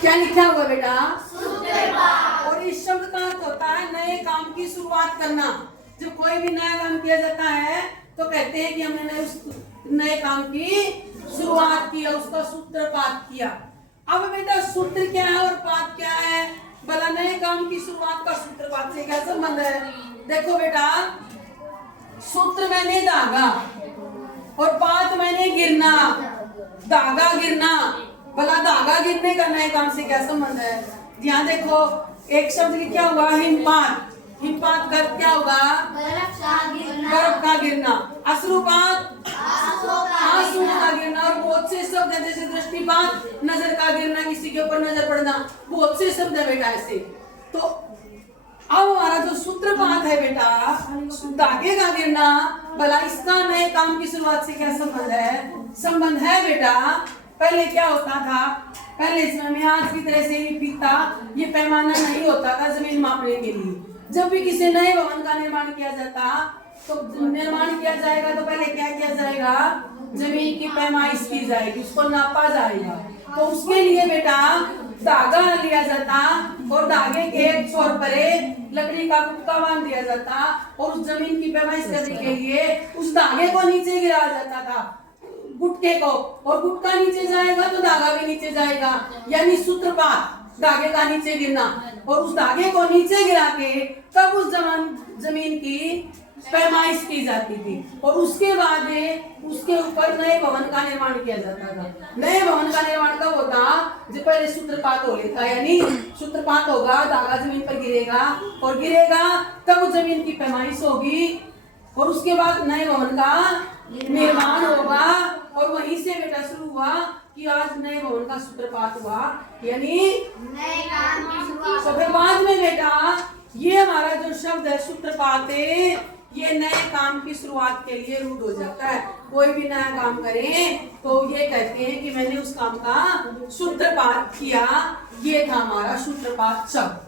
क्या लिखा हुआ बेटा? सूत्रपात। और इस शब्द का अर्थ होता है नए काम की शुरुआत करना। जब कोई भी नया काम किया जाता है तो कहते हैं कि हमने उस नए काम की शुरुआत की, उसका सूत्रपात किया। अब बेटा सूत्र क्या है और पात क्या है? भला नए काम की शुरुआत का सूत्रपात से क्या संबंध है? देखो बेटा, सूत्र मैंने धागा और पात मैंने गिरना। धागा गिरना, भला धागा गिरने का नए काम से क्या संबंध है? यहाँ देखो एक शब्द क्या हुआ? हिमपात। हिमपात का क्या होगा? बर्फ का गिरना। अश्रुपात आंसू का गिरना। और बहुत से शब्द है जैसे दृष्टिपात, नजर का गिरना, किसी के ऊपर नजर पड़ना, बहुत से शब्द है बेटा ऐसे। तो अब हमारा जो सूत्रपात है बेटा, धागे का गिरना, भला इसका नए काम की शुरुआत से क्या संबंध है? संबंध है बेटा, पहले क्या होता था? पहले समय में आज की तरह से ये फीता, ये पैमाना नहीं होता था जमीन मापने के लिए। जब भी किसी नए भवन का निर्माण किया जाता तो निर्माण किया जाएगा तो पहले क्या किया जाएगा? जमीन की पैमाइश की जाएगी, उसको नापा जाएगा। तो उसके लिए बेटा धागा लिया जाता और धागे के एक छोर पर लकड़ी का गुटका बांध दिया जाता और उस जमीन की पैमाइश करने के लिए उस धागे को नीचे गिराया जाता था, गुटके को। और गुटका नीचे जाएगा तो धागा भी नीचे जाएगा, यानी सूत्रपात, धागे का नीचे गिरना। और उस धागे को नीचे गिरा के तब उस जमीन की पैमाइश की जाती थी और उसके बाद उसके ऊपर नए भवन का निर्माण किया जाता था। नए भवन का निर्माण कब होता? जो पहले सूत्रपात हो लेता, यानी सूत्रपात होगा, धागा जमीन पर गिरेगा और गिरेगा तब जमीन की पैमाइश होगी और उसके बाद नए भवन का निर्माण होगा। और वहीं से बेटा शुरू हुआ कि आज नए भवन का सूत्रपात हुआ, यानी नए काम की शुरुआत। तो फिर बाद में बेटा ये हमारा जो शब्द है सूत्रपात, ये नए काम की शुरुआत के लिए रूढ़ हो जाता है। कोई भी नया काम करे तो ये कहते हैं कि मैंने उस काम का सूत्रपात किया। ये था हमारा सूत्रपात शब्द।